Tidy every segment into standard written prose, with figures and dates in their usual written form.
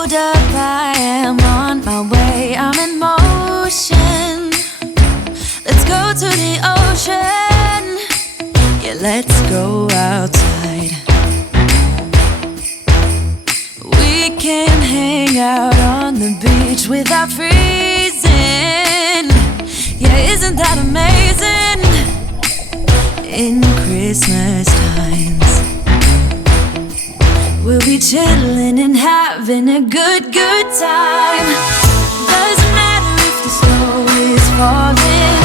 Hold up, I am on my way, I'm in motion. Let's go to the ocean. Yeah, let's go outside. We can hang out on the beach without freezing. Yeah, isn't that amazing? In Christmas times, we'll be chillin' and having a good time. Doesn't matter if the snow is falling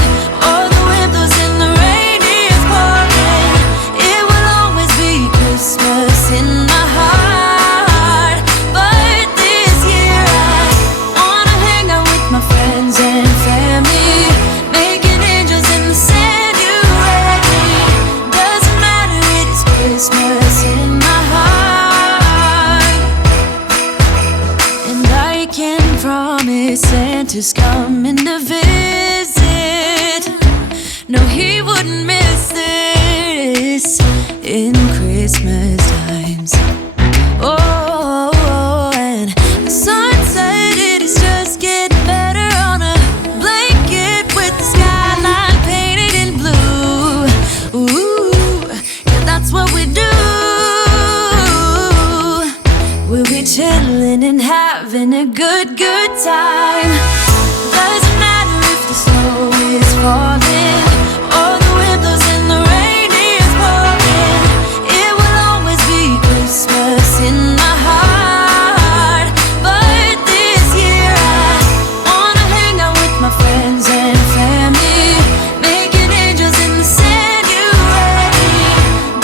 or the wind blows and the rain is pouring. It will always be Christmas in my heart. But this year I wanna hang out with my friends and family, making angels in the sand. You ready? Doesn't matter, it is Christmas in my heart. And I can promise Santa's coming to visit. No, he wouldn't miss this in Christmas times. Oh, and the sunset, it is just getting better on a blanket with the skyline painted in blue. Ooh, yeah, that's what we do. We'll be chillin' and having a good time. Doesn't matter if the snow is falling or the wind blows and the rain is pouring. It will always be Christmas in my heart. But this year I wanna hang out with my friends and family, making angels in the sand. You ready?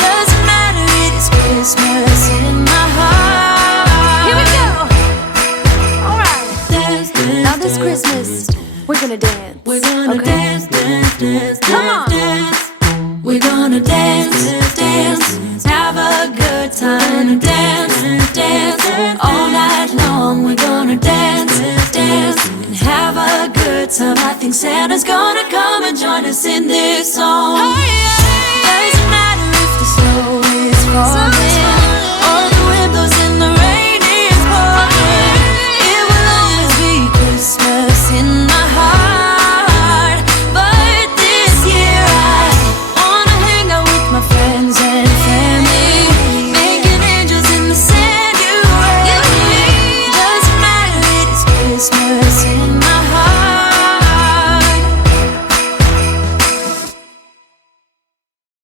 Doesn't matter, it is Christmas in my heart. Here we go. All right. Now this Christmas, we're gonna dance. We're gonna dance, dance, dance, Come on. dance. We're gonna dance, dance, have a good time. Dance, dance, all night long. We're gonna dance, dance, and have a good time. I think Santa's gonna come and join us in this song. Hey, hey. Doesn't matter if the snow is falling